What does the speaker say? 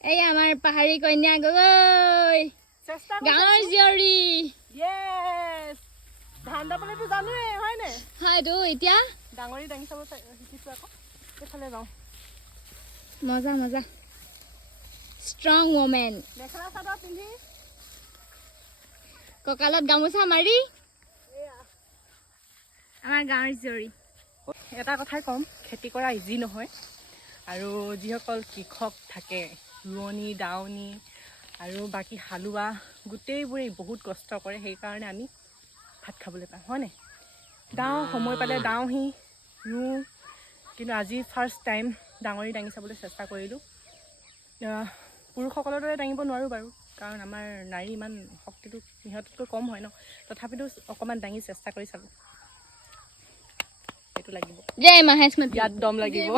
এই আমাৰ পাহাৰী কন্যা গগৈ গাঁৱৰ জীয়ৰী Yes! ধান দাবলেতো জানোৱে হয়নে? হয়তো এতিয়া ডাঙৰি দাঙি চাব শিকিছো আকৌ এইফালে যাওঁ মজা মজা ষ্ট্ৰং ওমেন মেখেলা চাদৰ পিন্ধি কঁকালত গামোচা মাৰি এয়া আমাৰ গাঁৱৰ জীয়ৰী এটা কথাই ক'ম খেতি কৰা ইজি নহয় আৰু যিসকল কৃষক থাকে ৰোৱনী দাৱনী আৰু বাকী হালোৱা গোটেইবোৰে বহুত কষ্ট কৰে সেইকাৰণে আমি ভাত খাবলৈ পাওঁ হয়নে দাওঁ সময় পালে দাওঁহি ৰুওঁ কিন্তু আজি ফাৰ্ষ্ট টাইম ডাঙৰি দাঙি চাবলৈ চেষ্টা কৰিলোঁ পুৰুষসকলৰ দৰে দাঙিব নোৱাৰোঁ বাৰু কাৰণ আমাৰ নাৰী ইমান শক্তিটো সিহঁততকৈ কম হয় ন তথাপিতো অকণমান দাঙি চেষ্টা কৰি চালোঁ সেইটো লাগিব জয় মাহেশমতি ইয়াত দম লাগিব